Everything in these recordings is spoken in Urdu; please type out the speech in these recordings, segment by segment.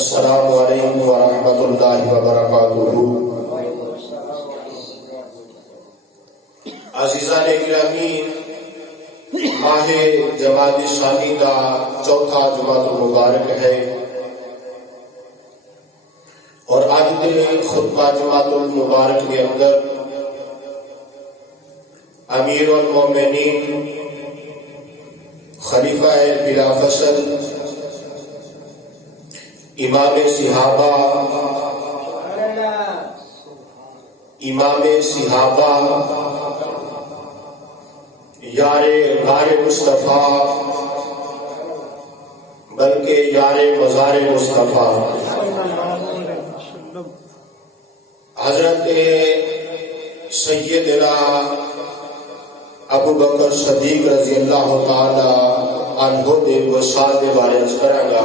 السلام علیکم ورحمۃ اللہ وبرکاتہ۔ عزیزان گرامی، ماہ جمادی الثانی کا چوتھا جمعہ المبارک ہے اور آج کے خطبہ جمعہ المبارک کے اندر امیر المومنین خلیفہ بلا فصل امام صحابہ یار غار مصطفیٰ بلکہ یار مزار مصطفیٰ حضرت سیدنا ابو بکر صدیق رضی اللہ تعالی عنہ دے وصال دے بارے از کریں گا۔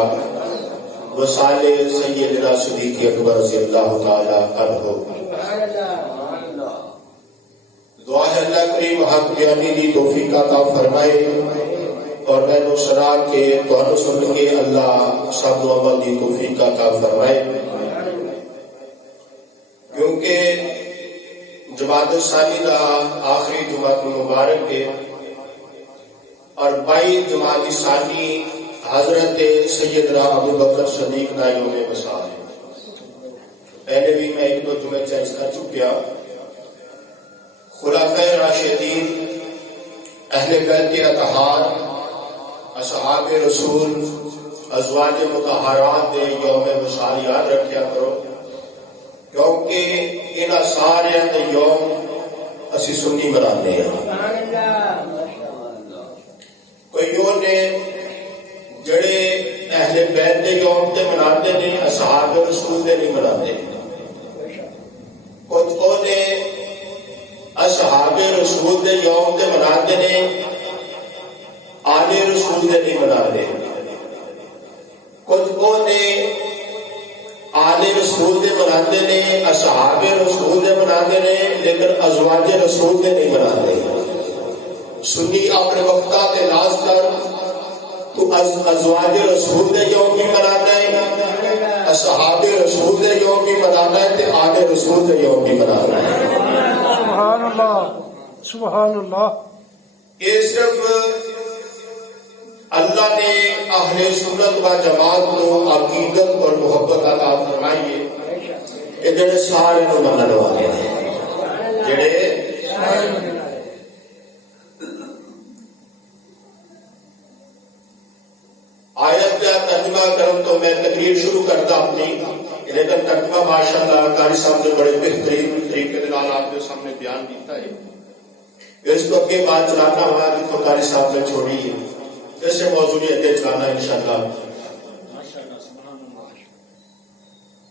وصال سیدنا صدیق اکبر رضی اللہ تعالی عنہ، دعا ہے اللہ کریم حق بیانی دی توفیق عطا فرمائے اور میں نصرا کے تو سن کے اللہ سب و عمل دی توفیق عطا فرمائے، کیونکہ جماعت الثانی کا آخری جمعہ مبارک ہے اور 22 جماعت الثانی حضرت سیدنا ابو بکر صدیق کا یوم وصال ہے۔ پہلے بھی میں ایک دو جمعے چرچ کر چکیا۔ خلفائے راشدین، اہل بیت اطہار، اصحاب رسول، ازواج مطہرات دے یوم وصال یاد رکھیا کرو، کیونکہ ان سارے دے یوم اسی سنی مناتے ہیں۔ کوئی یوں نے جڑے اہل بیت دے یوم تے مناتے نے، اصحاب رسول دے نہیں مناتے۔ کچھ کو نے اصحاب رسول دے یوم تے مناتے نے، آل رسول دے نہیں مناتے۔ کچھ کو نے آل رسول دے مناتے نے، اصحاب رسول دے مناتے نے، لیکن ازواج رسول دے نہیں مناتے۔ سنی اپنے وقتہ تے ناز کر تو ازواج رسول دے یوم بھی منانا ہے، اصحاب رسول دے یوم بھی منانا ہے، تے آل رسول دے یوم بھی منانا ہے۔ سبحان اللہ، سبحان اللہ۔ یہ صرف اللہ نے اہل سنت و جماعت کو عقیدت اور محبت عطا فرمائی ہے، یہ جڑے سارے نو منن والے ہیں، جڑے آیت کا ترجمہ کروں تو میں تقریر شروع کرتا اپنی، لیکن ترجمہ ماشاءاللہ قاری صاحب نے بڑے بہترین طریقے سے آپ کے سامنے بیان کیتا ہے۔ اس کو اگے بات چلانا ہوا جتوں قاری صاحب نے چھوڑی ہے، جیسے موضوع اگے چلانا انشاءاللہ۔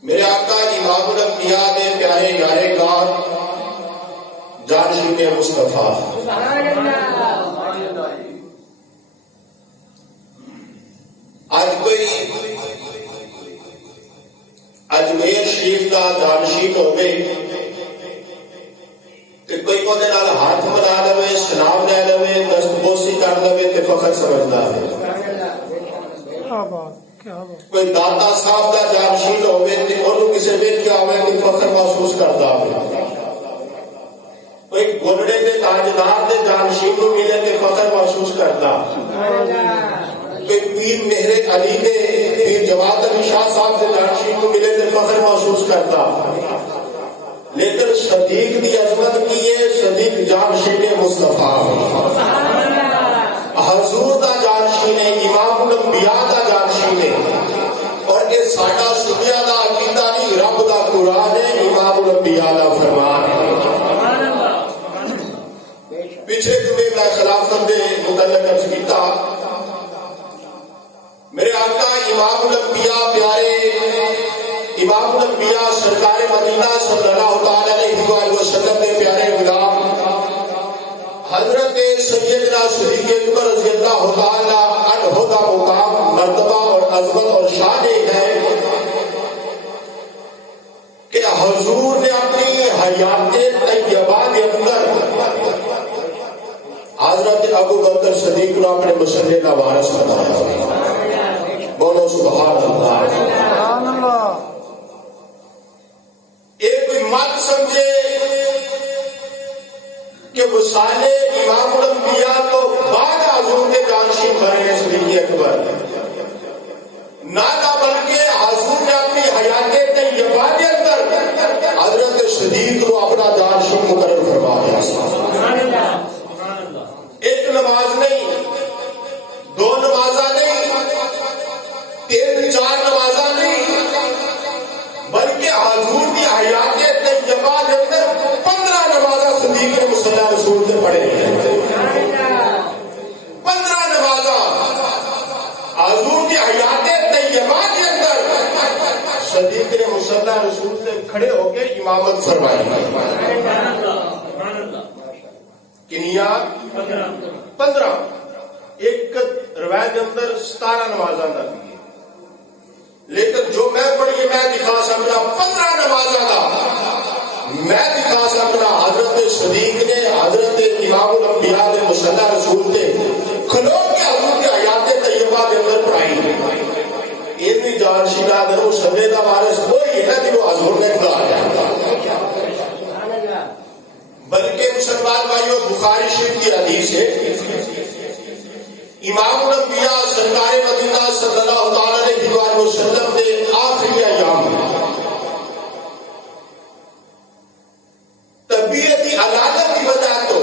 میرے آقا امام الانبیاء نے پیارے یارے غار جانشین مصطفیٰ، آج کوئی اجمیر شریف کا جانشین ہو گئے کہ کوئی کو دے نال ہاتھ ملا لوے، سلام لے لوے، دستبوسی کر لوے تے فخر سمجھدا ہے۔ کوئی داتا صاحب کا جانشین ہوے تے اونوں کسے ویکھیا ہوے تے فخر محسوس کردا ہے۔ کوئی گولڑے دے تاجدار دے جانشین نوں ملے تے فخر محسوس کردا۔ کوئی پیر مہر علی دے پیر جواد علی شاہ صاحب دے جانشین نوں ملے تے فخر محسوس کردا۔ لیکن صدیق دی عظمت کی ہے، صدیق جانشین مصطفیٰ، حضور دا جانشین ہے، امام الانبیاء دا جانشین ہے، اور یہ ساڈا سنیا دا عقیدہ نہیں، رب دا قرآن ہے، امام الانبیاء دا فرمان ہے۔ پیچھے جمعے میں خلافت دے متعلق عرض کیتا، میرے آقا امام الانبیاء پیارے امام الانبیاء سرکار مدینہ صلی اللہ تعالی علیہ وسلم کے پیارے غلام حضرت سیدنا صدیق اکبر رضی اللہ تعالی عنہ کا مقام، مرتبہ اور عظمت اور شان ہے کہ حضور نے اپنی حیات طیبہ کے اندر حضرت ابو بکر صدیق کو اپنے مسلح کا وارث بنایا۔ بولو سبحان اللہ۔ ایک کوئی مت سمجھے کہ وصال امام الانبیاء تو بعد حضور کے جانشین بنے ہیں صدیق اکبر، نہ تھا بلکہ حضور نے اپنی حیات طیبہ کے اندر حضرت صدیق کو اپنا جانشین مقرر فرمایا۔ ایک نماز نہیں، دو نمازاں نہیں، تین چار نمازاں نہیں، بلکہ حضور کی حیات طیبہ کے اندر 15 نمازاں صدیق نے مصلی رسول سے پڑھے ہیں۔ 15 نمازاں حضور کی حیات طیبہ کے اندر صدیق نے مصلی رسول سے کھڑے ہو کے امامت فرمائی۔ کنیا 15، ایک روایت کے اندر 17 نمازاں دا بھی، لیکن جو میں پڑھی میں دکھا سکتا 15 نمازاں دا میں دکھا سکتا حضرت صدیق نے حضرت امام الانبیاء نے مصلی رسول سے کھلو کے حضور کے حیات طیبہ کے اندر پڑھائی۔ اتنی جانشینہ درو سبے کا وارث وہی ہے جو حضور نے کھلایا، بلکہ مسلمان بھائیوں بخاری شریف کی حدیث ہے، امام الانبیاء سرکار مدینہ صلی اللہ تعالی علیہ وسلم نے آخری ایام طبیعتی علالت کی وجہ تو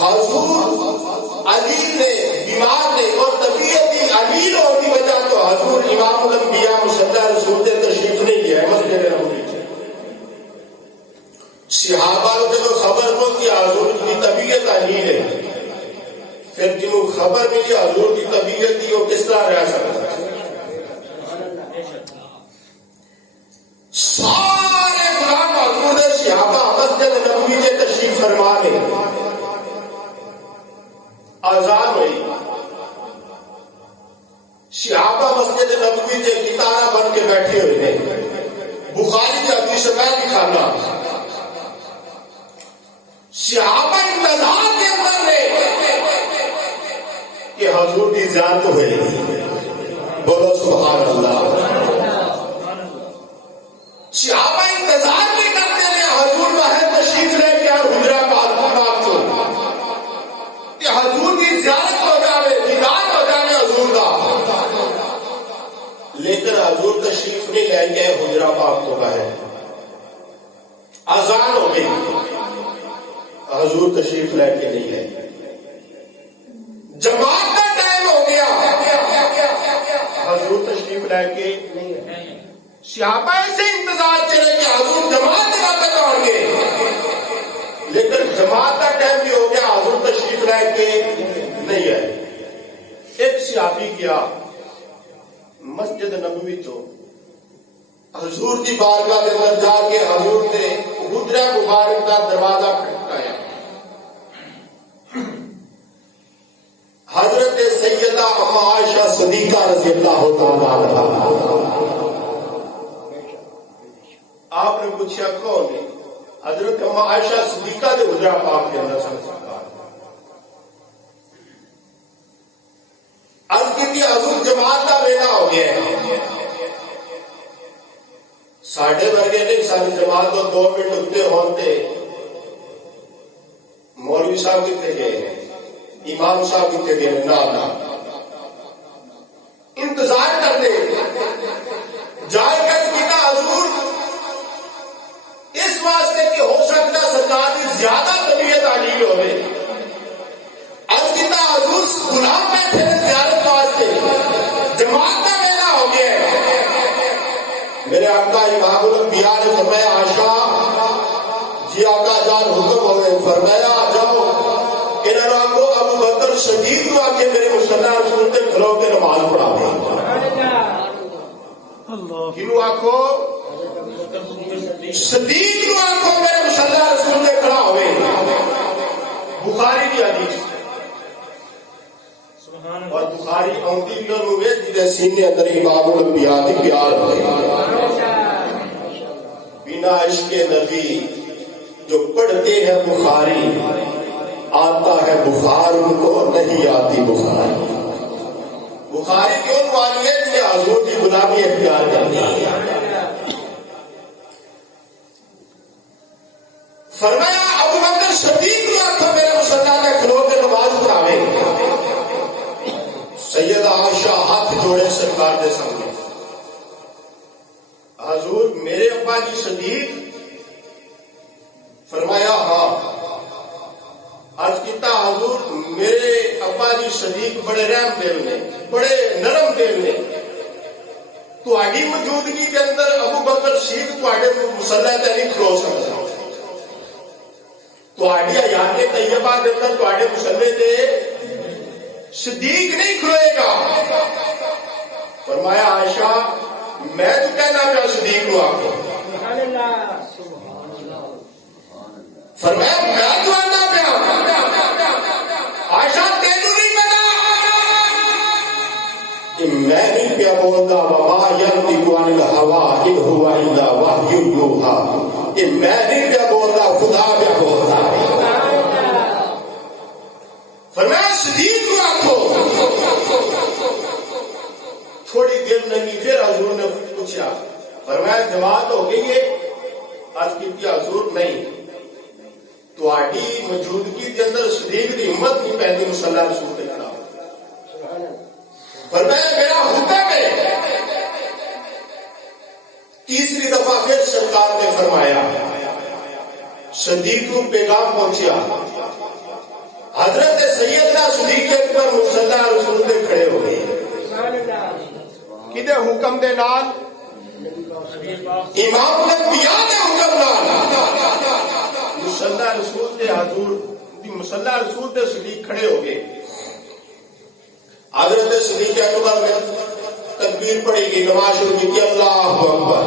حضور علی نے بیمار نے اور طبیعتی علیل ہونے کی وجہ تو حضور امام الانبیاء مصلی رسول سے تشریف نہیں لیا مسجد نبوی۔ صحابہ کو جب خبر پہنچی حضور کی طبیعت علیل ہے، پھر جنہوں خبر ملی حضور کی طبیعت کی وہ کس طرح رہ سکتا ہے؟ سارے غلام حضور صحابہ مسجد نبوی سے تشریف فرما لے، اذان ہوئی، صحابہ مسجد نبوی سے کتارہ بن کے بیٹھے ہوئے ہیں۔ بخاری کی حدیث میں دکھانا صحابہ انتظار کے اندر نے کہ حضور کی زیارت ہوئے گی، بولو سبحان اللہ۔ صحابہ انتظار بھی کرتے ہیں حضور باہر تشریف لے کے حجرہ پاک کو کہ حضور کی زیارت ہو جائے، دیدار ہو جائے حضور کا، لیکن حضور تشریف نہیں لے گئے حجرہ پاک کو باہر۔ اذان ہو گئی، حضور تشریف لے کے نہیں گئے، جماعت کا ٹائم ہو گیا، حضور تشریف لے کے نہیں گئے۔ صحابہ سے انتظار چلے کہ حضور جماعت کے وقت آؤ گے، لیکن جماعت کا ٹائم بھی ہو گیا، حضور تشریف لے کے نہیں گئے۔ ایک صحابی گیا مسجد نبوی تو حضور کی بارگاہ کے اندر جا کے حضور نے حجرہ مبارک کا دروازہ کھٹکایا۔ حضرت سیدہ اما عائشہ صدیقہ رضی اللہ تعالی عنہا، آپ نے پوچھا کون ہے؟ حضرت اما عائشہ صدیقہ کے حجرہ پاک کے اندر سرکار۔ عرض کی حضور جماعت کا ویلا ہو گیا ہے، ساڑھے ورگے نہیں ساری جماعت کو 2 منٹ اگتے ہوتے مولوی صاحب کتنے گئے ہیں، امام صاحب کتنے گئے ہیں، نہ انتظار کرتے جائے کر کتا حضور اس واسطے کہ ہو سکتا سرکار کی زیادہ طبیعت علیل ہوئے، اب کتا حضور غلام بیٹھے زیارت واسطے، جماعت کا ویلا ہو گیا ہے۔ میرے آقا امام الانبیاء نے فرمایا عائشہ جی آقا جان حکم ہوئے، فرمایا جاؤ انہوں کو ابو بکر شدید کو آ کے میرے مصلی رسول سے کھلو کے نماز پڑھا دیں۔ کنو آخو صدیق کو آخو میرے مصلی رسول سے کھڑا ہوئے۔ بخاری کی حدیث اور بخاری آمدی بھی ہوئے جیسے سینے اندر امام الانبیاء کی پیار ہوئے، بنا عشق نبی جو پڑھتے ہیں بخاری آتا ہے بخار ان کو نہیں آتی بخاری۔ بخاری کیوں عنوان ہے کہ حضور کی غلامی اختیار کرنی ہے. فرمایا ابو بکر صدیق کو آخر میرے مسلح کا کھلو کے نماز پڑھاوے. سیدہ عائشہ ہاتھ جوڑے سرکار کے سامنے. حضور میرے ابا جی صدیق؟ فرمایا ہاں. عرض کیتا حضور میرے ابا جی صدیق بڑے رحم دل نے، بڑے نرم دل نے. تہاڈی موجودگی کے اندر ابو بکر صدیق تہاڈے مصلی تے نہیں کھلو سکتا. تہاڈی حیات طیبہ کے اندر تہاڈے مصلی تے صدیق نہیں کھلوئے گا. فرمایا عائشہ میں تو کہنا پیا صدیق کو آکو. فرمایا میں تو آنا پیا. عائشہ تینوں نہیں پتا کہ میں نہیں پیا بولتا وما ينطق عن الهوى ان هو الا وحي يوحى. کہ میں نہیں پیا بولتا خدا پیا بولتا. فرمایا صدیق کو آکو. تھوڑی دیر نہیں پھر حضور نے پوچھا. فرمایا جماعت ہو گئی ہے؟ عرض کی حضور نہیں. تہاڈی موجودگی کے اندر صدیق کی ہمت نہیں پہنتی مصلی رسول پہ کھڑا ہو. فرمایا میرا حکم ہے. تیسری دفعہ پھر سرکار نے فرمایا. صدیق کو پیغام پہنچیا. حضرت سیدنا صدیق اکبر مصلی رسول پہ کھڑے ہو گئے. کدے حکم دے نال؟ امام الانبیاء دے حکم نال. مصلی رسول دے حضور مصلی رسول دے صدیق کھڑے ہو گئے. حضرت صدیق اکبر نے تکبیر پڑھی گئی، نماز شروع کی. اللہ اکبر.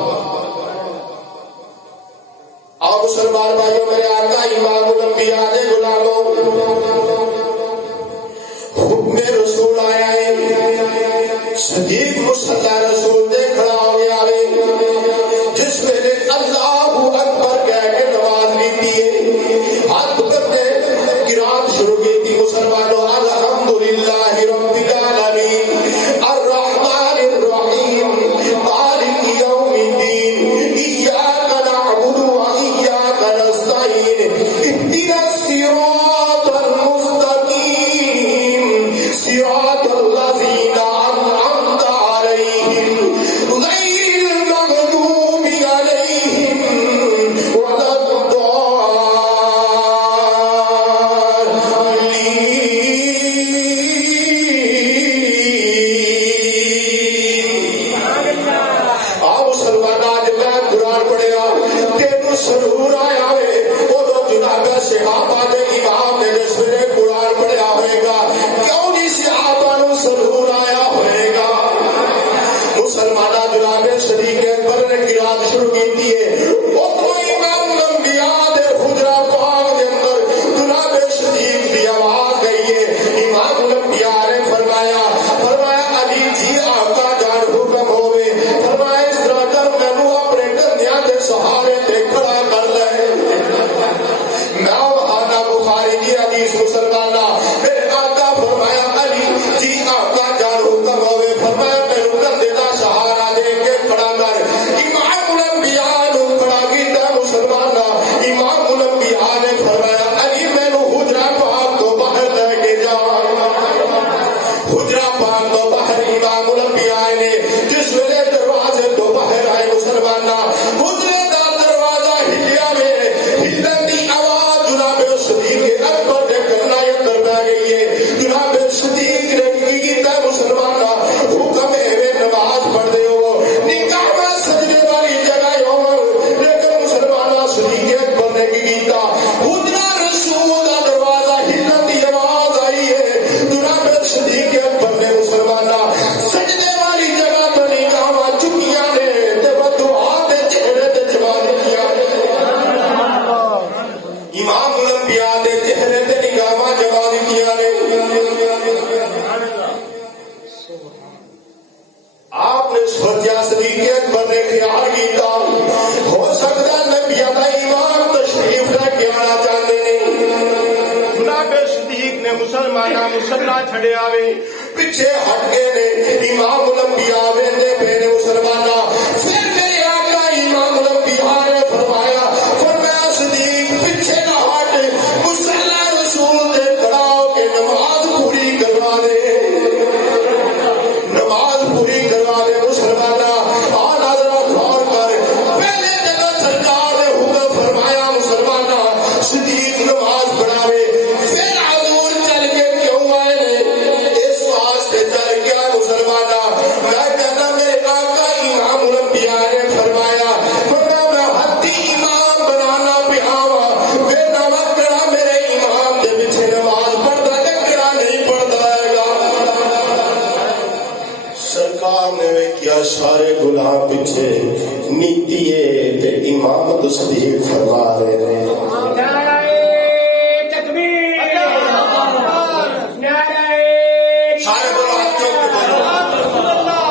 اور مسلمان بھائیوں میرے آقا امام الانبیاء دے غلاموں حکم رسول آیا ہے. صدیق مصلی رسول دے کھڑا ہو گیا ہے. جس ویلے اللہ اکبر کہہ کے نماز لیتی ہے ہاتھ کرنے قرات شروع کی تھی. مسلمانوں الحمدللہ رب العالمین الرحمن الرحیم مالک یوم الدین ایاک نعبد و ایاک نستعین اهدنا الصراط المستقیم صراط الذین انعمت علیہم غیر المغضوب علیہم ولا سرور آیا ہے. وہ تو جناب صحابہ دے امام نے جس نے قرآن پڑھیا ہوئے گا کیوں نہیں صحابہ نو سرور آیا ہوئے گا. مسلمانہ جناب صدیق اکبر نے قرات شروع کی ہے. وہ تو امام الانبیاء دے حجرہ پاک دے اندر جناب صدیق کی آواز گئی ہے. امام الانبیاء نے فرمایا علی جی آقا جان حکم ہوئے. فرمایا اس طرح کر مینوں اپنے کندھیاں دے سہارے تے کھڑا کر لے. میں وہاں بخاری کی حدیث مسلمانہ میرے آقا فرمایا علی جی آقا جان حکم ہوئے. فرمایا مینوں کندھے دا سہارا دے کے کھڑا کر. امام الانبیاء نو کھڑا کیتا. مسلمانہ امام الانبیاء نے فرمایا علی مینوں حجرہ پاک تو باہر لے کے جا. حجرہ پاک تو باہر امام الانبیاء نے جس ویلے دروازے تو باہر آئے. مسلمانہ حجرے دا دروازہ ہلیا میں ہلن دی آواز جناب صدیق اکبر دے کرنا اندر پہ گئی ہے. جناب صدیق نے کی کیتا. مسلمانہ حکم ہے نماز پڑھ دے ہو نکاح میں سجدے والی جگہ ہو. لیکن مسلمانہ صدیق اکبر نے کی کیتا. حجرہ رسول دا دروازہ ہلن دی آواز آئی ہے. جناب صدیق اکبر نے مسلمانہ سجدے والی جگہ تو نکاح چکیاں نے تے بدعا دے چہرے تے جواب کیا. امام الانبیاء دے چہرے تے نگاہاں جواب کیا نے. آپ نے سوچا صدیق اکبر نے خیال کیتا ہو سکتا نبیوں کا امام تشریف لے کے آنا چاہتے ہیں. جناب صدیق نے مسلمانہ مسلح چھڑے آوے پیچھے ہٹ گئے نے. مسلمانہ پھر میرے آقا امام الانبیاء نے فرمایا صدیق پیچھے نہ ہٹ مصلی رسول دے کھڑا ہو کے نماز پوری کروا دے نماز پوری کروا دے مسلمانہ آنا ذرا غور کر پہلے جگہ سرکار نے حکم فرمایا مسلمانہ صدیق نماز پڑھاوے پھر حضور چل کے کیوں آئے اس واسطے چل گیا مسلمانہ میں کہنا میرے آقا امام الانبیاء نے فرمایا میں حدی امام بنانا پہاوا میرا وقتڑا میرے امام دے پیچھے نماز پڑھتا ہے کہڑا نہیں پڑھتا ہے گا سرکار نے کیا سارے گناہ پیچھے نیتی ہے تے امام صدیق فرما رہے ہیں سارے بولو ہاتھ چوک کے بولو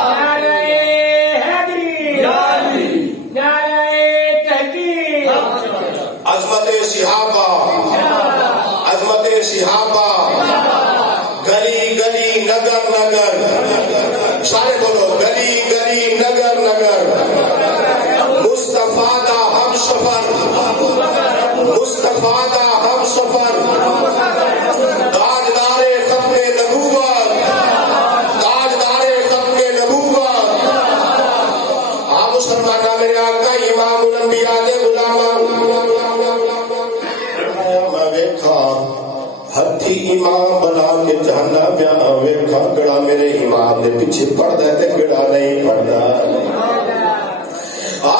عظمت صحابہ عظمت صحابہ گلی گلی نگر نگر سارے بولو گلی گلی نگر نگر مصطفیٰ دا ہم سفر مصطفیٰ دا ہم سفر تاجدار ختم نبوت تاجدار ختم نبوت ہاں مسلمانہ میرے آقا امام الانبیاء دے غلام میں ویکھا ہتھی امام بنا کے جانا پیا ویکھا کڑا میرے امام دے پیچھے پڑھدا ہے تے کڑا نہیں پڑھدا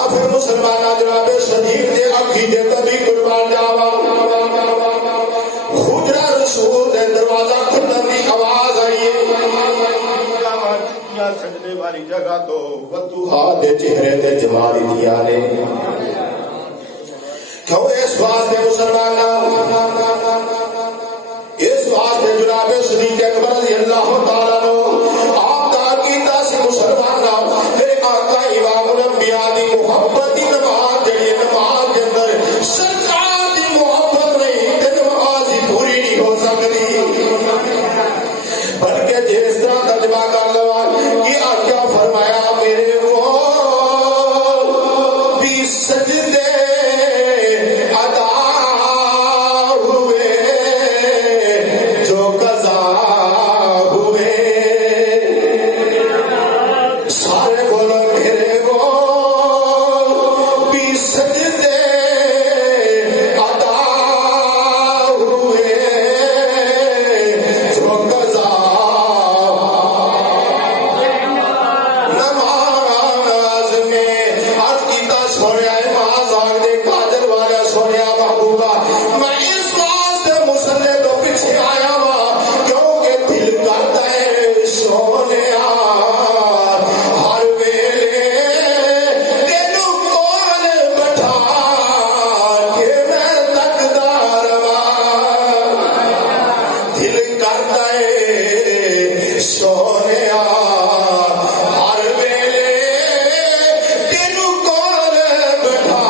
پھر مسلمانہ جناب صدیق دے عقیدے تبھی قربان جاوا حجرہ رسول دے دروازہ کھلن دی آواز آئی سجدے والی جگہ تو وتوہا دے چہرے تے جمال دیا نے کیوں اس واسطے مسلمانہ اس واسطے جناب صدیق اکبر رضی اللہ تعالیٰ عنہ آپ کا عقیدہ سے مسلمانہ میرے آقا امام الانبیاء دی محبت دی نماز جڑی نماز کے اندر سرکار دی محبت نہیں تے نماز ہی پوری نہیں ہو سکتی بلکہ جس طرح ترجمہ کر لوا یہ آقا فرمایا میرے وہ بھی سجدے ادا ہوئے جو قضا ہوئے سارے بولو میرے وہ بھی سجدے ادا ہوئے جو قضا نماز میں عرض کیتا سویا نماز آگ دے قادر والا سویا محبوبہ میں اس واسطے مسلے تو پیچھے آیا وا کیونکہ دل کرتا ہے سونیا ہر ویلے تینوں کول بٹھا کے میں تکدا رواں دل کرتا ہے سونیا ہر ویلے تینوں کول بٹھا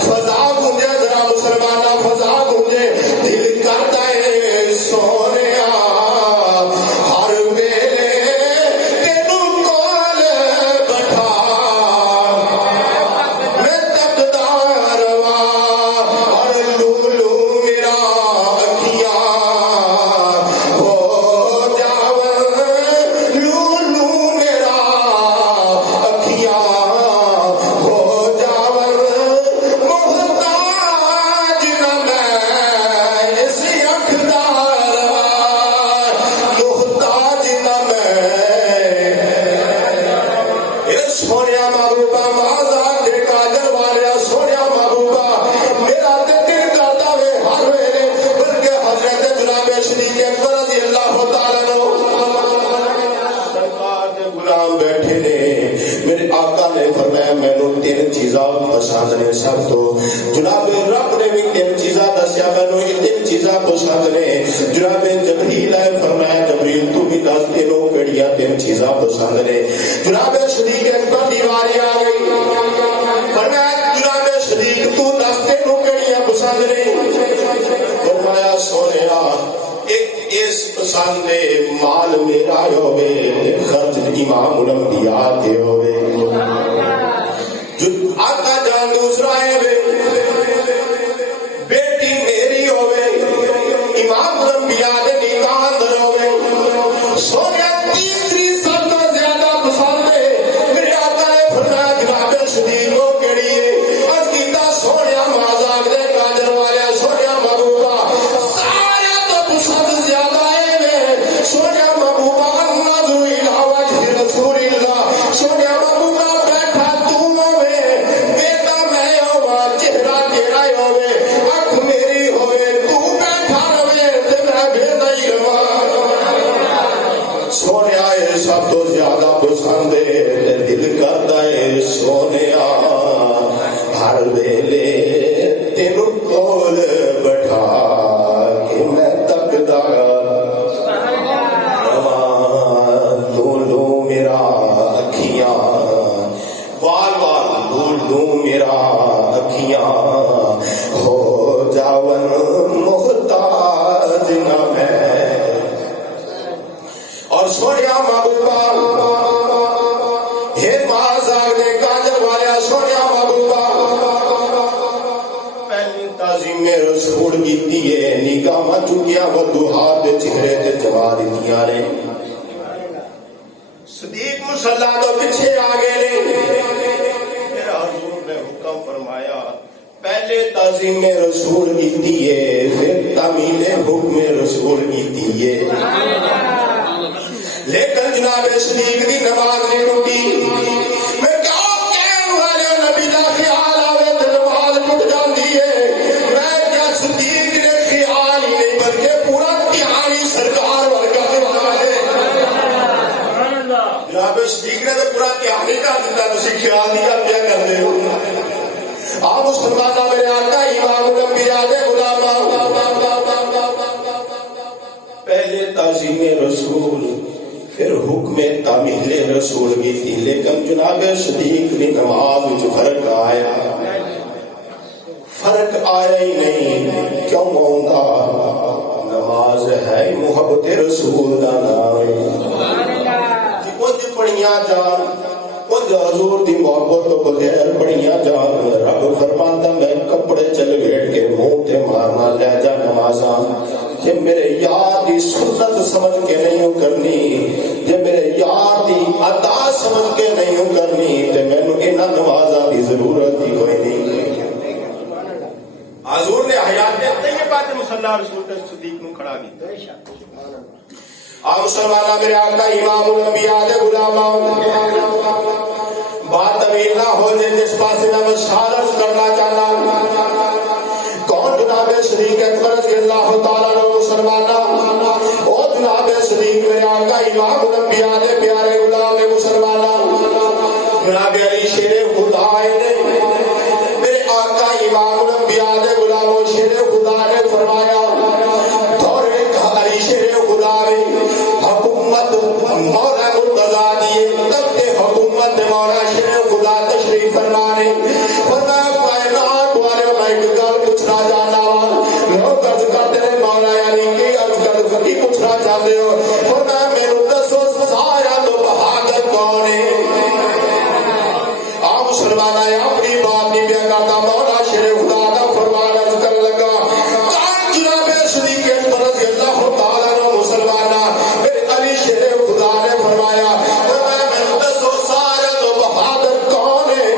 فضا گونجے ذرا مسلمانہ فضا گونجے دل کرتا ہے سونیا ہر ویلے تینوں کول بٹھا میں تکدا رواں اور لولو میرا اکھیاں ہو جاون لولو میرا اکھیاں ہو جاون محتاج نہ میں اس اکھ دا رواں محتاج نہ میں اس سونیا محبوبہ مازا دے قادر والیا سونیا محبوبہ میرا تے دل کرتا وے ہر ویلے بلکہ حضرت جناب صدیق اکبر رضی اللہ تعالیٰ عنہ سرکار دے غلام بیٹھے نے میرے آقا نے فرمایا مینوں تین چیزاں پسند نے سب تو جناب رب نے بھی تین چیزاں دسیا مینوں یہ تین چیزاں پسند نے جناب جبریل آئے فرمایا جبریل تو بھی دس تینوں کیڑیاں تین چیزاں پسند نے جناب صدیق اکبر دی واری آ گئی فرمایا جناب صدیق تو دس تینوں کیڑیاں پسند نے فرمایا سونیا ایک اس پسند مال میرا ہوئے خرچ امام الانبیاء کے ہوئے جو آقا جان دوسرا ہے بیٹی میری ہوئے امام الانبیاء نے نکاح اندر ہوئے سونے تیسری سب تو زیادہ پسند ہے میرے آقا نے فرمایا جناب صدیق کو کیڑی ہے از کیتا سونے مازاق دے کاجر والے سونے محبوبہ سارے تو پسند زیادہ ہے سونے محبوبہ النظر الی وجہ رسول اللہ سونے محبوبہ بیٹھا تو ہوئے بیٹا میں ہوا چہرہ تیرا ہوئے اکھ میری ہوئے تو بیٹھا رہے تے میں بھی نہیں رہا سونے آئے سب تو زیادہ پسند ہے دل کرتا ہے سونے ہر ویلے تینو کول بٹھا کے میں تکدا لو لو میرا اکھیاں وال وال لو لو میرا اکھیاں ہو جاون محتاج نہ میں اور سونیا محبوبہ ہے مازاق دے کاجر والے سونیا محبوبہ پہلی تعظیم رسول کیتی ہے نگاہ چکیا وہ دوہات دے چہرے تے جوا دتیاں نے صدیق مصلی تو پیچھے آ گئے نے میرا حضور نے حکم فرمایا پہلے تعظیم رسول کیتی ہے پھر تعمیل حکم رسول کیتی ہے لیکن جناب صدیق دی نماز نہیں ٹوٹی میں کہوں کہن والے نبی دا خیال آوے تے نماز ٹوٹ جاندی ہے میں کیا صدیق نے خیال ہی نہیں بلکہ پورا تہائی سرکار ورگا کرنا ہے جناب صدیق نے تو پورا تہائی کر دیتا تسی خیال نہیں کر کیا کرتے ہو آپ مسلمانہ میرے آقا امام الانبیاء دے غلاماں پہلے تعظیم رسول پھر حکم تعمیل رسول کی تھی لیکن جناب صدیق نے نماز وچ فرق آیا ہی نہیں کیوں ہوگا نماز ہے محبت رسول دا نام کچھ پڑھیاں جان کچھ حضور دی محبت تو بغیر پڑھیاں جان رب فرماتا میں کپڑے چل گھیٹ کے منہ تے مارنا لے جا نمازاں جے میرے یار دی سنت سمجھ کے نہیں کرنی جے میرے یار دی ادا سمجھ کے نہیں کرنی تے مینوں انہاں نمازاں دی ضرورت ہی کوئی نہیں حضور نے حیات دے طیبات مصلی رسول کے صدیق نو کھڑا کیتا آپ مسلمانہ میرے آقا امام الانبیاء دے غلاماں بات طویل نہ ہو جائے جس پاسے میں مشارف کرنا چاہنا کون جناب صدیق اکبر رضی اللہ تعالیٰ عنہ مسلمانہ او جناب صدیق میرے آقا امام الانبیاء دے پیارے غلام مسلمانہ جناب علی شیر خدا نے میرے آقا امام الانبیاء دے غلام شیر خدا نے فرمایا دورے علی شیر خدا نے حکومت مولا مرتضیٰ دیے تب کے حکومت مولا شیر خدا تشریف فرمانے فرمایا کائنات والے میں ایک گل پوچھنا چاہتا ہوں لوگ عرض کرتے ہیں مولا علی کی عرض کر فقی پوچھنا چاہتے ہو فرمایا میرے دسو سارا تو بہادر کون ہے آپ مسلمان آئے اپنی بات نہیں پیا کرتا مولا شیر خدا کا فرمان عرض کر لگا کون جناب صدیق اکبر رضی اللہ تعالیٰ عنہ مسلمانہ میرے علی شیر خدا نے فرمایا میں دسو سارا تو بہادر کون ہے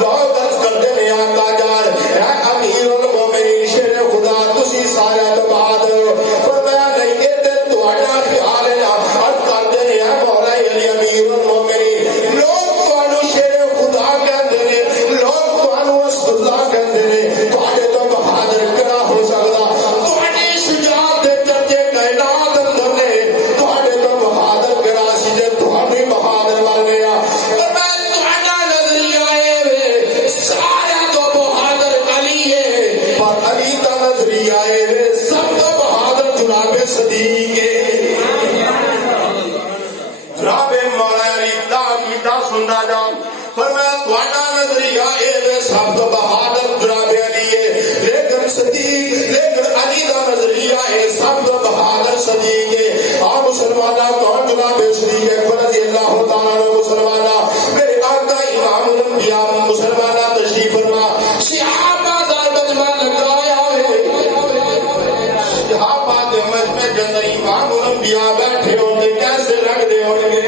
لوگ عرض کرتے ہیں آقا جان اے امیر المومنین شیر خدا تسی سارا تو بہادر ہو فرمایا نہیں یہ تے تہاڈا خیال ہے عرض کرتے ہیں اے مولا علی امیر المومنین لوگ تانوں شیر خدا کہندے نے لوگ تانوں اسد اللہ کہندے نے تہاڈے تو بہادر کیا ہو سکدا تہاڈی شجاعت دے چرچے کائنات اندر نے تہاڈے تو بہادر کیا سی جے تہاڈی بہادر بن گیا تے میں تہاڈا نظریہ اے سارا تو بہادر علی ہے پر علی دا نظریہ اے سب تو بہادر جناب صدیق ہے جناب مولا علی دا کیتا سندا جان فرمایا تہاڈا نظریہ اے سب تو بہادر جناب علی ہے لیکن صدیق لیکن علی دا نظریہ ہے سب تو بہادر صدیق ہے آپ مسلمانہ کون جناب صدیق اکبر رضی اللہ تعالیٰ عنہ مسلمانہ میرے آقا امام الانبیاء مسلمانہ تشریف فرما صحابہ دا مجمع لگایا ہے صحابہ دے مجمع کے اندر امام الانبیاء بیٹھے ہوں گے کیسے لگ دے ہوں گے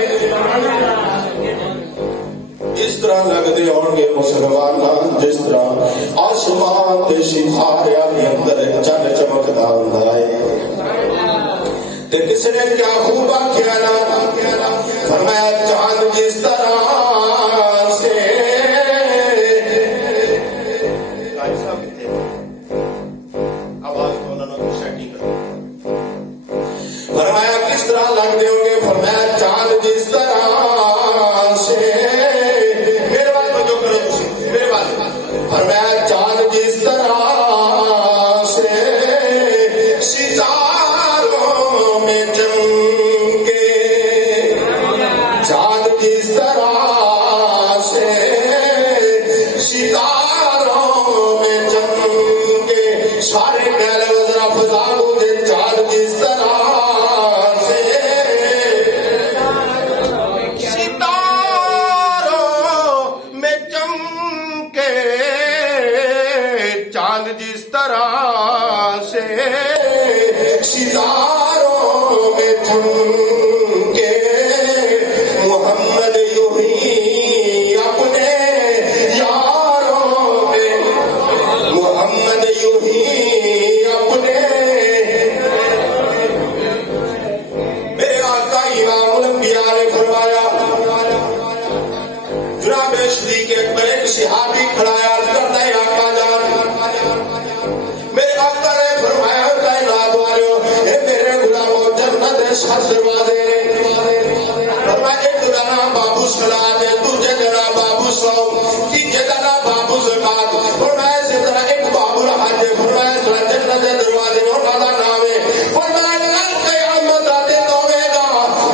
اس طرح لگ دے ہوں گے مسلمانہ جس طرح آسمان کے ستارے کے اندر چند چمکدا ہوندا ہے تے کس نے کیا خوبا کیا نا فرمایا چاند جس طرح سے آواز کو انہوں نے سیٹنگ کر فرمایا کس طرح لگ دے ہوں گے فرمایا چاند جس طرح سے فرمایا چاند جس طرح سے ستاروں میں چمکے چاند جس طرح سے ستاروں میں چمکے سارے پہلے وزرا فضاؤں دے چاند جس طرح سے ستاروں میں چمکے چاند جس طرح سے ستاروں میں چمکے محمد یوں ہی اپنے یاروں میں محمد یوں ہی اپنے میرے آقا امام الانبیاء نے فرمایا جناب صدیق اکبر ایک صحابی کھڑا ہے عرض کرتا ہے آقا جان میرے آقا نے فرمایا کائنات والو اے میرے غلامو جنت کے 7 دروازے فرمایا ایک دا نام بابو صلاۃ ہے دوسرے دا نام بابو صوم تیسرے دا نام بابو زکات فرمایا اسی طرح ایک بابو الحج ہے فرمایا اس طرح جنت کے دروازے انہاں دا نام ہے فرمایا کل قیامت دا دن ہوے گا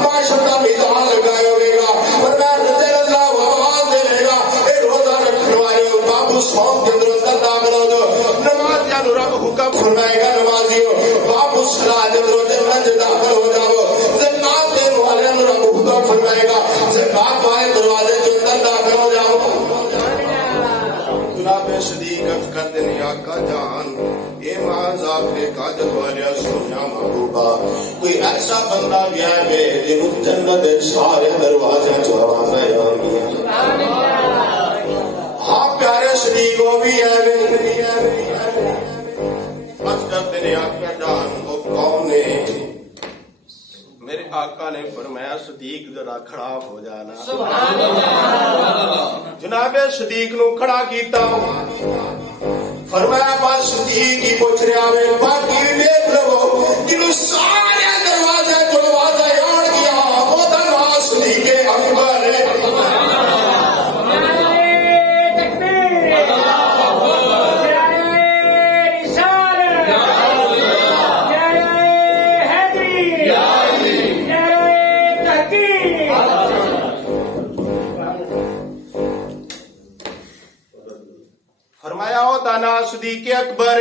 معاشر دا میدان لگایا ہوے گا فرمایا رضی اللہ آواز دے گا اے روزہ رکھنے والے بابو صوم کے اندر داخل ہو جو نمازیاں نو رب حکم فرمائے گا نمازیوں بابو صلاۃ کے اندر جنت داخل ہو جاؤ زکات دینے والے نو رب حکم فرمائے گا زکات والے دروازے کے اندر داخل ہو جاؤ جناب صدیق کہتے ہیں آقا جان اے معاذ آپ کے قادر والے سونا محبوبہ کوئی ایسا بندہ گیا ہے جن جنت کے سارے دروازے چورانا ہے ہاں پیارے صدیق وہ بھی ہے بس کرتے ہیں آقا جان وہ کون ہے میرے آقا نے فرمایا صدیق ذرا کھڑا ہو جانا سبحان اللہ جناب صدیق نو کھڑا کیتا فرمایا بس صدیق ہی پوچھ رہا ہے باقی دیکھ لو جنوں سارے دروازے دروازے آن گیا وہ دروازہ صدیق اکبر ہے فرمایا او دانا صدیق اکبر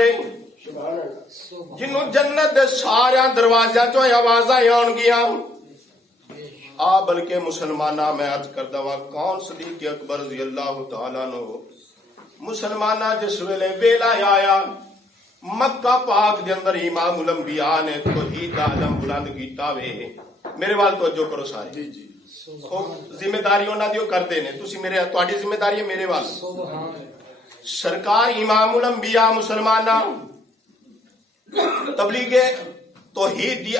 جنوں جنت دے سارے دروازے چوں آوازاں آن گیا آ بلکہ مسلمانہ میں عرض کردا وا کون صدیق اکبر رضی اللہ تعالیٰ عنہ مسلمانہ جس ویلے ویلا آیا مکہ پاک دے اندر امام الانبیاء نے توحید دا علم بلند کیتا وے میرے وال توجہ کرو سارے ذمہ داری انہاں دیو کردے نے تسی میرے تہاڈی ذمہ داری ہے میرے وال سرکار امام الانبیاء مسلمانہ تبلیغ توحید دی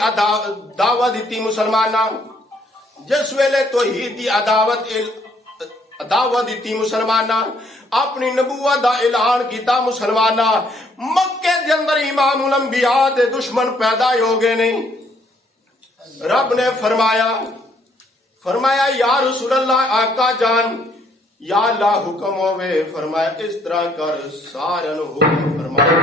دعوت دیتی مسلمانہ جس ویلے توحید دی دعوت دیتی مسلمانہ اپنی نبوت دا اعلان کیتا مسلمانہ مکے دے اندر امام الانبیاء دے دشمن پیدا ہو گئے نہیں رب نے فرمایا یا رسول اللہ آقا جان یا اللہ حکم ہوئے فرمایا اس طرح کر سارے حکم فرمایا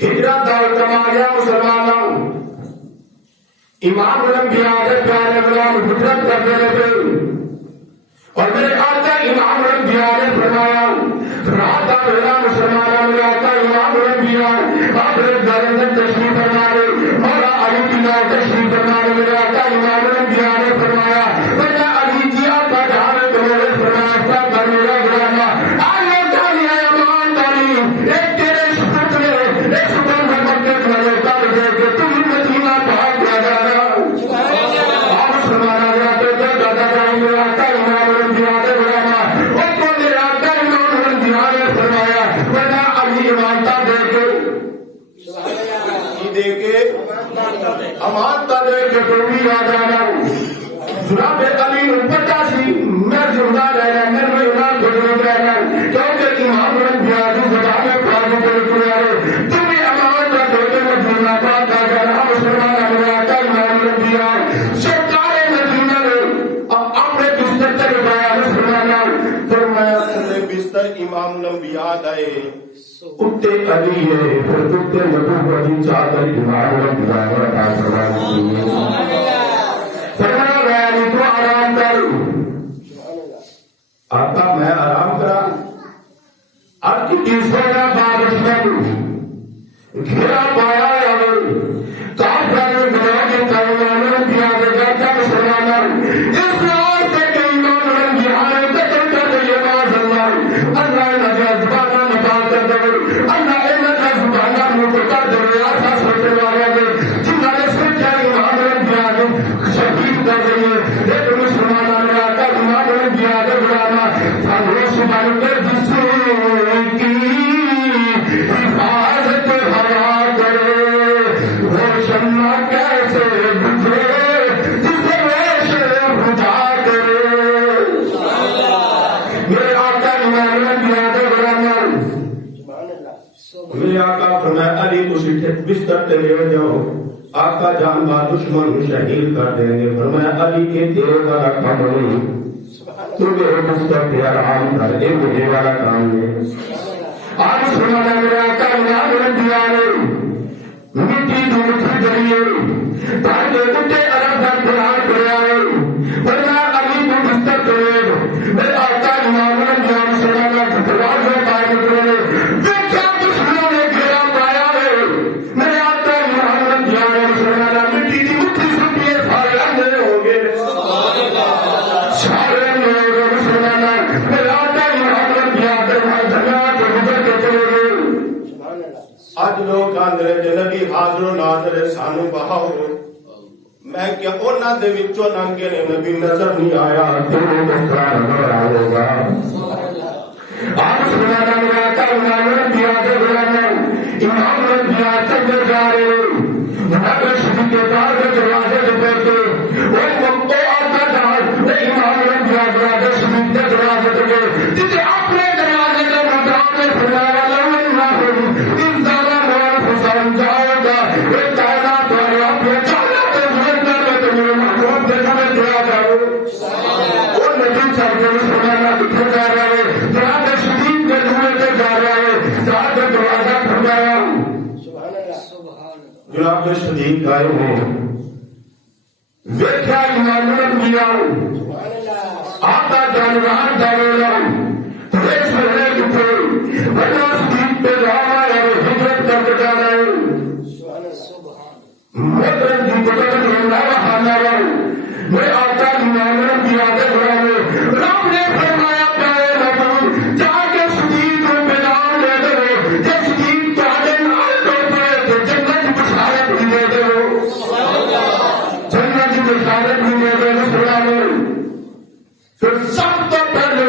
ہجرت دور کما گیا مسلمانوں امام الانبیاء کے پیارے غلام ہجرت کرتے رہے اور میرے آقا امام الانبیاء نے فرمایا امانتا دے کے تو بھی آ جانا جناب علی نے پتا سی میں زندہ رہنا میرے نام ضرور رہنا کیونکہ امام الانبیاء کی زبان میں پڑھ کے رہے تمہیں امانتا دے کے مدینہ پاک آ جانا مسلمان امرا کا امام الانبیاء سرکار مدینہ نے اپنے بستر تک بیان فرمایا فرمایا اپنے بستر امام الانبیاء دائے اتے علی ہے پھر اتے نبوت کی چادر امام الانبیاء عطا فرمائی فرمایا میں علی تو آرام کر آقا میں آرام کرا اب کی تیسرا کا بارش میں گھرا پایا ہے کافر نے بنا کے امام الانبیاء کے جاتا مسلمانہ اس راز سے کہ امام الانبیاء نے قتل کر دیا معاذ اللہ اللہ نے زبانہ نکال کر دے اللہ نے زبانہ منہ کر دے ایسا سوچنے والا ہے جنہوں نے سوچا امام الانبیاء نے شہید کر دیے ایک مسلمانہ نے آتا امام الانبیاء کے غلامہ فاروق سبحان کر جس کی حفاظت ہوا کرے روشن کیسے بجھے جسے روشن بجھا کرے میرے آقا امام الانبیاء کے غلامہ میرے آقا فرمایا علی تسی بستر تے لے جاؤ آقا جان با دشمن شہید کر دیں گے فرمایا علی کے تیرے والا کام نہیں تو میرے بستر پہ آرام کر اے مجھے والا کام ہے آج سنانا میرے آقا امام الانبیاء نے مٹی دور تھی جائیے تاکہ اٹھے عرب کا قرآن پڑھا ہے فرمایا علی کو بستر پہ لے میرے آقا امام الانبیاء نے سنانا دروازے پائے نکلے دیکھا دشمنوں نے گھیرا پایا ہے میرے آقا امام الانبیاء نے سنانا مٹی دی مٹھی سٹی ہے سارے اندھے ہو گئے سارے اندھے ہو گئے سنانا میرے آقا امام الانبیاء کے جنات گزر کے چلے گئے آج لوگ آندھرے جے نبی حاضر و ناظر سانو بہاؤ میں کیا اونا دے وچوں ننگے نے نبی نظر نہیں آیا تیرے مسترا نظر آئے گا آج سنانا میرا آقا امام الانبیاء کے غلامہ امام الانبیاء چلے جا رہے محبت شدید کے دار کے دروازے سے بیٹھے وہ آقا جان وہ امام الانبیاء دروازے شدید کے دروازے سے گئے جسے اپنے دروازے کے مقام میں فرمایا جاؤ گا وہ کائنات والے اپنے کائنات کو بلند کر کے تمہیں محبوب دیکھا میں دیا جاؤ وہ نبی چل کے سنانا کتنے جا رہا ہے دروازے شدید کے دھوئے کے جا رہا ہے دروازے دروازہ کھڑایا جناب شدید آئے ہیں دیکھا امام الانبیاء آتا جانوان جاویلا ریس میں کتنے بڑا شدید پہ رہا ہے ہجرت کر کے جا رہے ہیں مدرن کی قدرت رہنا بہانا رہا میں آتا امام الانبیاء کے غلامے رب نے فرمایا پیارے نبی جا کے شدید کو پیغام دے دو یہ شدید تمہارے نال دوڑے تو جنت کی بشارت بھی دے دو جنت کی بشارت بھی دے دو مسلمانوں پھر سب تو پہلے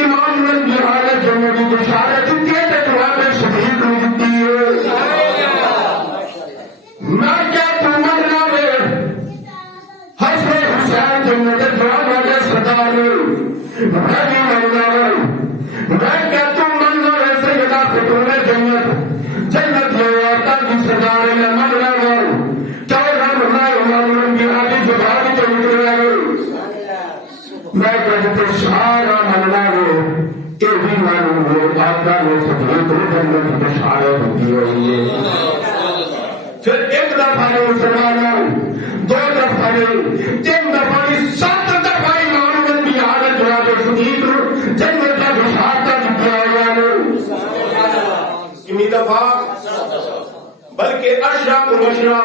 امام الانبیاء نے جنت کی بشارت کے جواب شدید کو دیتی ہے میں کیا تم مرنا میں حسن حسین جنت جواب والے سردار میں بھی مرنا میں کیا تم مرنا ہے سیدہ فتون جنت جنت یہ آتا کی سردار میں مرنا کیا رہا امام الانبیاء کی جواب چل رہا ہے میں کہتے سارا مرنا ہے کہ بھی معلوم ہو آقا نے سبھی دو جنت کی بشارت دی ہوئی ہے پھر ایک دفعہ مسلمان دو دفعہ تین دفعہ سات دفعہ امام الانبیاء نے جواب شدید جنت کا بشارت دیا ہوا ہے کتنی دفعہ بلکہ اشرا مبشرہ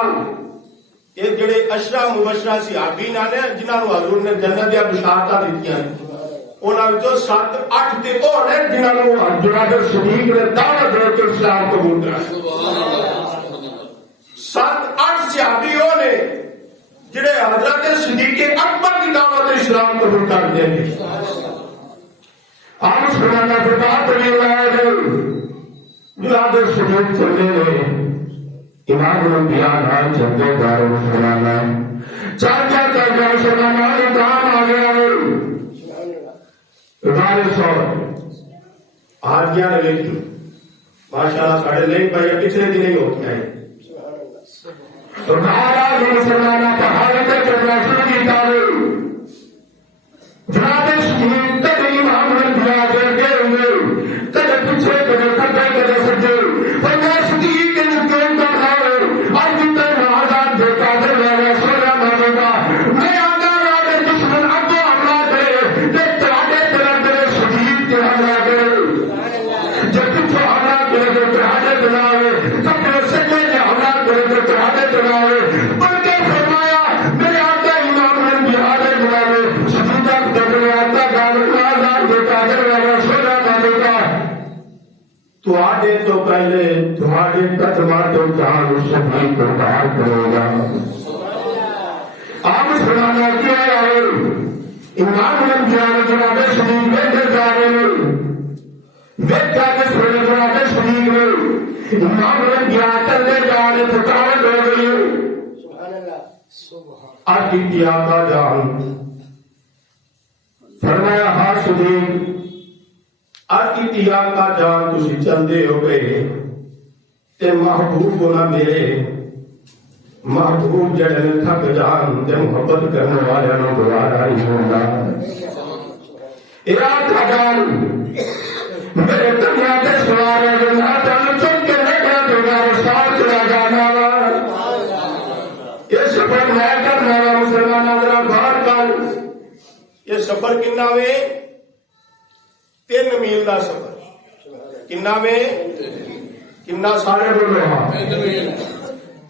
یہ جڑے اشرا مبشرہ صحابی نے جنہاں نوں حضور نے جنت دی بشارت دتیاں انہاں وچوں 7-8 تے اور نے جنہاں نوں جناب صدیق نے دعوت دے کے اسلام قبول کرایا 7-8 صحابیوں نے جڑے حضرت صدیق اکبر کی دعوت اسلام قبول کر دیں گے آپ سنانا سے بات نہیں لائے جناب صدیق چلے گئے امام الانبیاء نال چلتے جا رہے مسلمانہ چاچا چاچا مسلمانہ کام آ گیا وارث آدیاں نے لکھی ماشاءاللہ ساڑھے لے بھائی پچھلے دن ہی ہوتے ہیں تو مہاراج مسلمانہ پہاڑی پہ چڑھنا شروع کیتا جناب شہید تک امام الانبیاء دیکھتے ہوئے کدے پیچھے کدے کھبے کدے سجے فرمایا صدیق کے کیوں کر رہے اور جتنے مہاراج دیکھا دے میرے سونا مانو گا میں آگا راجے دشمن ابو حملہ کرے دیکھ آگے تیرا تیرے شہید کے حملہ کرے جب پیچھے حملہ کرے تو تیرے دلاوے سب کے سجے نے حملہ کرے تو تیرے دلاوے بلکہ فرمایا میرے آقا امام الانبیاء نے دلاوے شہیدہ دیکھنے آتا گانے مہاراج دیکھا دے میرے سونا مانو گا تو پہلے تمہارے تجمہ تو جان شہید کو باہر کرے گا آپ سنانا کیا ہے امام الانبیاء نے جناب شہید بیٹھے جا رہے ہیں بیٹھا کے سونے جناب شہید میں امام الانبیاء چلے جا رہے تھکاوٹ ہو گئی آتی کی آقا جان فرمایا ہاں شہید آتی کی آقا جان تسی چلدے ہو گئے تے محبوب کو نہ ملے محبوب جڑے تھک جان تے محبت کرنے والے نو دوبارہ ہی ہوگا آقا جان میرے دنیا کے سوار ہے جو نہ جان چل کے لگا دوبارہ ساتھ چلا جانا یہ سفر میں کرنا مسلمان اندرہ بھار کر یہ سفر کننا میں 3 میل دا سفر کننا میں کتنا سارے بول رہے ہیں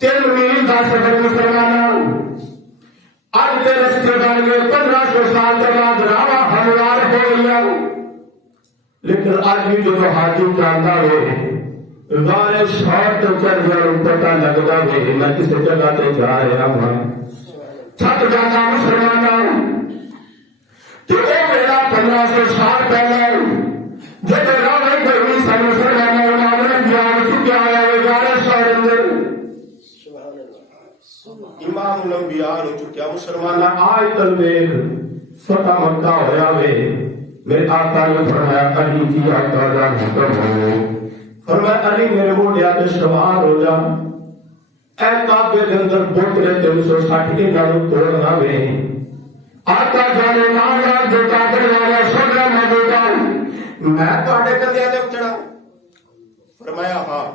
3 میل کا سفر مسلمان آج کے رستے بن گئے 1500 سال کے بعد راوا ہموار ہو گیا لیکن آج بھی جو حاجی جانتا ہے غار شوٹ چڑھ گیا پتہ لگتا ہے میں کسی جگہ تے جا رہا ہوں تھک جانا مسلمان کہ وہ میرا 1500 سال پہلے جب راوے گئی سن مسلمان امام الانبیاء ہو چکیا مسلمانہ آج کل دیکھ فتح مکہ ہویا وے میرے آقا نے فرمایا علی کی آقا جان حکم ہو فرمایا علی میرے موڑیا کے سوار ہو جا اے کعبے کے اندر بوتلے 360 کے نالوں توڑنا وے آقا جانے مارا جو قادر والا سونا موجودہ میں تواڈے کندھیاں تے چڑھا فرمایا ہاں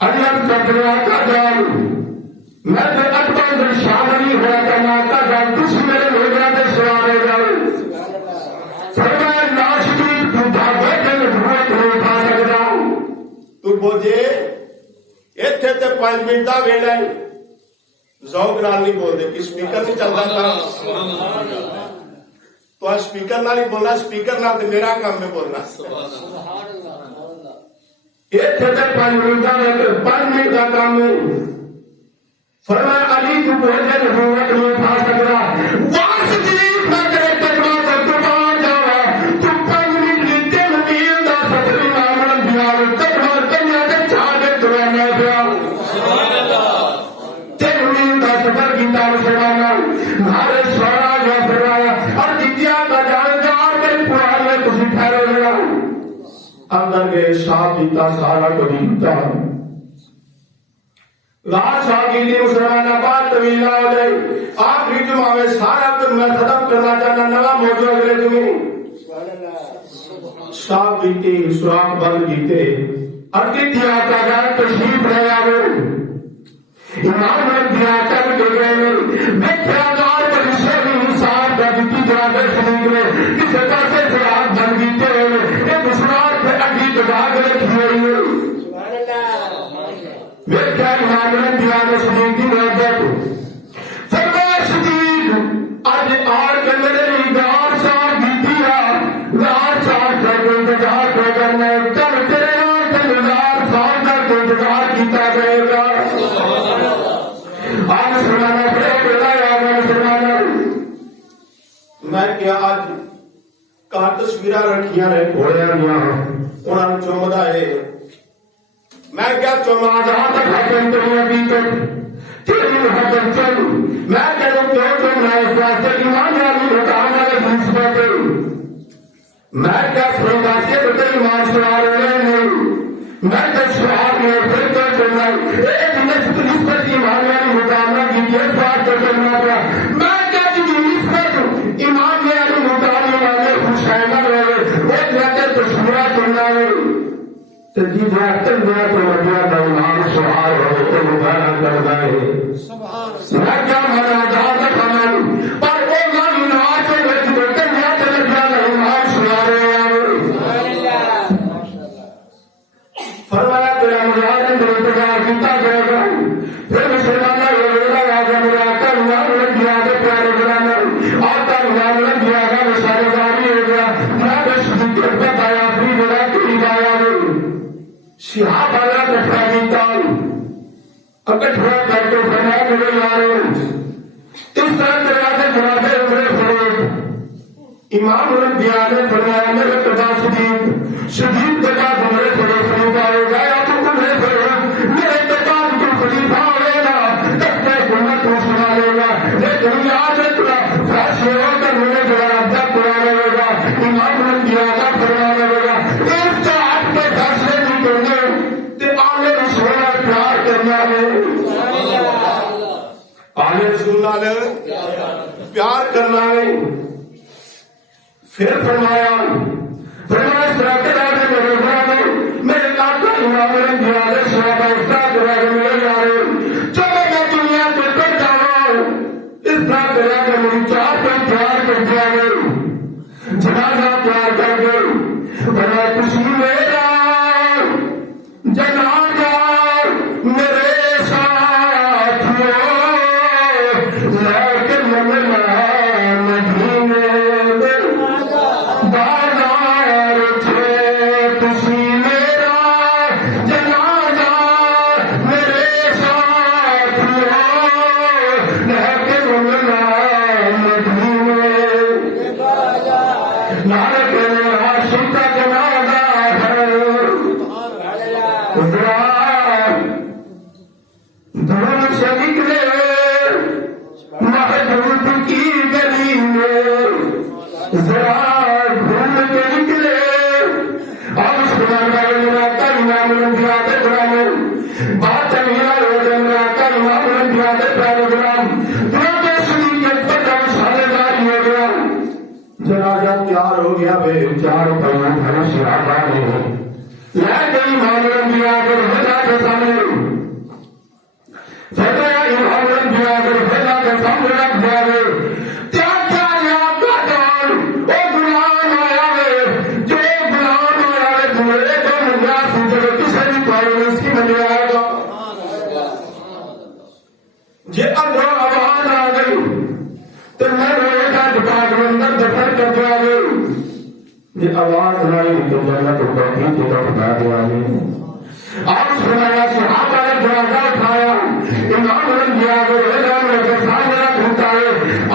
اللہ قادر آقا جان میں نے اکبر میں شاملی ہوا کرنا آقا جان کچھ میرے موجودہ تے سوارے جاؤ فرمایا ناشدید تو بھاگے کے نبوت ہو پا سکتا تو بوجھے ایتھے تے 5 منٹ دا ویلا ہے ذوق نال نہیں بول دے کہ سپیکر نہیں چلتا تھا تو سپیکر نال ہی بولنا سپیکر نال تے میرا کام میں بولنا ایتھے تے 5 منٹ کا کام ہے فرمایا علی کو بولنے نبوت نہیں پا سکتا وارث جلیل میں تیرے قدموں سے قربان جاوا تو 5 منٹ کی 3 میل دا سفر امام الانبیاء قدموں دنیا دے چھاڑے ترانا پیا سبحان اللہ 3 میل دا سفر کیتا مسلمان ہمارے سوارا جو فرمایا اور جتیا کا جانگار میں پرانے کسی ٹھہرے لگا اندر گئے شاہ پیتا سارا کو دیتا رات شاہ کی تھی مسلمان آباد طویل نہ ہو جائے آخری جمعہ میں سارا کچھ میں ختم کرنا چاہتا نوا موضوع اگلے جمعے شاہ کی تھی سراغ بند کیتے ارکی تھی آتا جائے تشریف رہے آگے امام الانبیاء کر کے گئے میتھرا دار پر شہری انسان کا جتی جوابے شریک میں کسی پاسے سراغ بند کیتے ہوئے ایک سراغ سے اگلی دباغ رکھی ہوئی ہے میرے امام الانبیاء نے صدیق کی محبت فرمایا صدیق آج آر کے میرے گار صاحب بیتی ہے گار صاحب کا کوئی انتظار کو کرنا ہے کل تیرے آر کے گار صاحب کا کوئی انتظار کیتا جائے گا آج سنانا پڑے بلا یاد ہے مسلمانہ میں کیا آج کہاں تصویرہ رکھیاں رہے گھوڑیاں یہاں انہاں چومدہ ہے میں کیا تم جہاں تک حکم تیری حقیقت تیری محبت چل میں کہوں کیوں تم نہ اس واسطے ایمان والی بتانے والے حدیث پڑھتے میں کیا سوچا کہ تیری ایمان سوار نہیں میں جب سوار میں پھر تو چلنا ایک نسبت ایمان والی مقابلہ کی یہ بات تو کرنا پڑا میں کیا نسبت ایمان والی مقابلے والے خوشائنہ والے وہ جاتے تو سورا چلنا ہے تو جی جاتے گیا تو لگیا تھا ایمان سوار ہو تو مقابلہ کرنا ہے میں کیا مانا جہاں تک ہمیں پر وہ مان نواز سے بچ دیتے ہیں تو لگیا تھا ایمان سوار ہو فرمایا تیرا مجاہدین پر انتظار کیتا جائے گا پھر مسلمانہ روزہ راجہ میرا آقا نظام لگ گیا دے پیارے گرانے آقا نظام لگ گیا گا وہ سارے زاری ہو گیا جناب صدیق اکبر آیا اپنی میرا قریب آیا شہاب آیا کٹھرانی تال اکٹھرا کر کے فرمایا میرے یارو اس طرح دروازے جنابے عمرے فروغ امام الانبیاء نے فرمایا میرے قضا صدیق قضا عمرے فروغ خلیفہ ہو گیا تو تمہیں فروغ میرے قضا تو خلیفہ ہوئے گا تب میں حکومت کو سنبھالے گا لیکن یاد رکھنا فیصلے ہو کر میرے جواب قرآن ہوگا امام الانبیاء کا فرمان ہوگا اس کا آپ کے فیصلے نہیں کرنے تے آنے رسول اللہ پیار کرنا ہے آنے رسول اللہ پیار کرنا ہے پھر فرمایا اس طرح کے راجے میرے گھر میرے آقا امام الانبیاء علیہ الصلوۃ والسلام کے راجے میرے یارو چلو میں دنیا کو کر جاؤں اس طرح کے راجے میری چار پر پیار کر دیا گئے جنازہ پیار کر گئے بنا خوشی میرا جنازہ میرے ساتھیوں لیکن ممنا مدینے دھوم سے نکلے محبوب کی گلی میں ذرا گھوم کے نکلے اور سنا میرا کا امام الانبیاء کے غلام بات میرا میرا کا امام الانبیاء کے غلام دونوں سنی کے پتہ سارے جاری ہو گیا جنازہ تیار ہو گیا بے چار بیان ہر شرابہ نہیں لیکن امام الانبیاء کے خدا کے سامنے فرمایا امام الانبیاء کے خدا کے سامنے رکھ دیا گئے یہ اندر آواز آ گئی تو میں روئے کا ڈپارٹمنٹ دفن کر دیا گئی یہ آواز آئی تو جنت اوپر کی طرف نہ دیا گئی آپ سنایا صحابہ نے جنازہ اٹھایا امام الانبیاء کو ریزان میں کے سامنے رکھ اٹھائے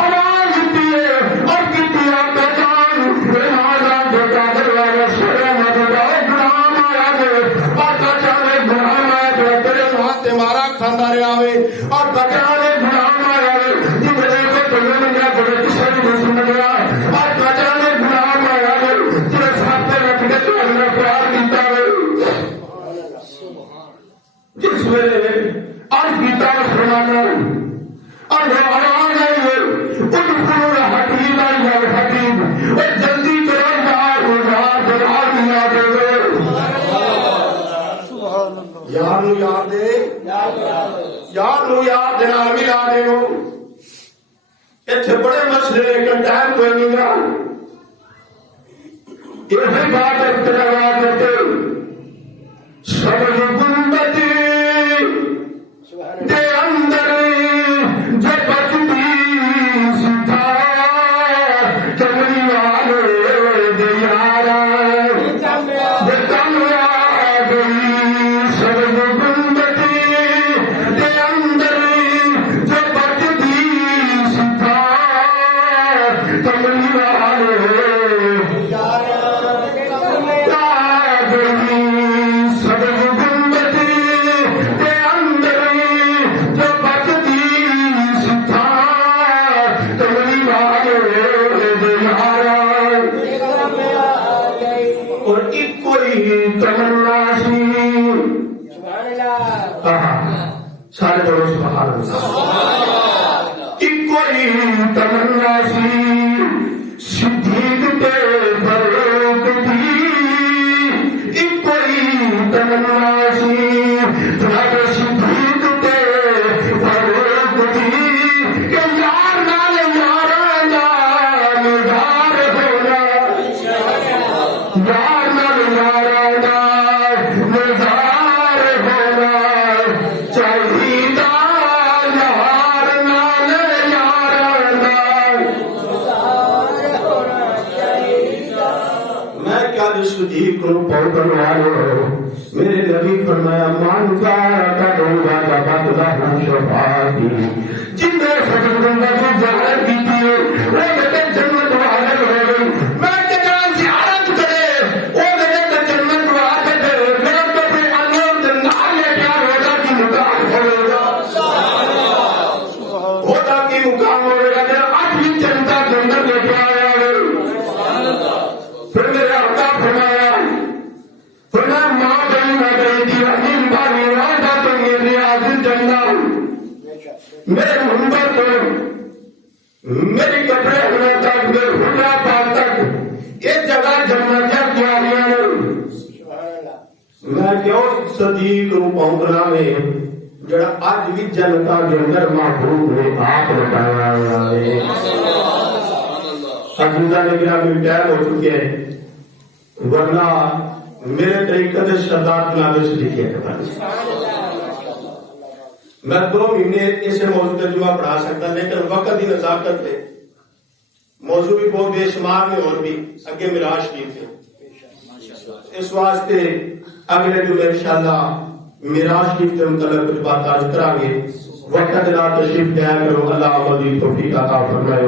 آواز دیے اور کتنی آپ کا جان رمضان دیتا دروازہ شرع مددہ غلام آیا گئے اور کچانے غلام آیا گئے تیرے وہاں تمہارا خاندان آوے اور کچانے غلام آیا گئے جنہیں کو تمہیں مجھے بڑے کسی نہیں سن گیا اور کچانے غلام آیا گئے تیرے ساتھ رکھ کے تو اللہ پیار دیتا ہے جس ویلے آج گیتا فرمانا اور آواز آئی ہے ادخلوا الحکیم یا الحکیم اور جلدی کرو جہار دیا دے یار نو یاد دے یار نو یاد دینا بھی لا دے ہو اتنے بڑے مسئلے لیکن ٹائم کوئی نہیں گا یہ بات اتنا کرتے سبز گنبد دے اندر جب بچتی ستا کمری والے دے یارا دے کمرا گئی سبز گنبد دے اندر جب بچتی ستا کمری والے سارے بولو سبحان اللہ. کہ کوئی تمنا سی صدیق تے فاروق دی، ایک کوئی تمنا سی جناب صدیق تے فاروق دی، کہ یار نال یاراں دا نگار ہونا، یار نال یاراں دا نگار ہونا چاہیدا، یار نال یاراں دا. میں کیا صدیق کو پوکن والو، میرے نبی فرمایا مان کا دوں گا کا بدلہ ہوں شفاعتی، جن نے سجدوں کی زیارت کی تھی وہ میرے جنت والے ہو گئی. میں کہتا زیارت کرے وہ میرے جنت والے دے، میرا تو پھر انور نال کیا ہوگا کہ مقام ہوگا، ہوگا کہ مقام ہوگا. میرا آج بھی جنتا کے اندر لے کے آیا ہے. پھر میرے آقا فرمایا ماں بہن میں گئی تھی رحیم بانی راجا تو میرے عادل جنہ میرے منبر کو میری کپڑے ہونے تک میرے حجرہ پاک تک ایک جگہ جنت کیا دیا ہے. میں کیوں صدیق رو پہنچنا میں جڑا آج بھی جنتا کے اندر محبوب نے آپ بتایا ہے. عزیزہ نے گرامی ٹائم ہو چکے ہیں، ورنہ میرے طریقے سے شداد نامے سے لکھے ہیں. میں 2 مہینے اسے موضوع کا جمعہ پڑھا سکتا، لیکن وقت ہی نزاکت پہ موضوع بھی بہت بے شمار میں اور بھی اگے معراج شریف ہے. اس واسطے اگلے جمعے انشاءاللہ معراج شریف کے متعلق کچھ بات عرض کریں گے. وقت لا تشریف دیا کرو. اللہ علیہ توفیق عطا فرمائے.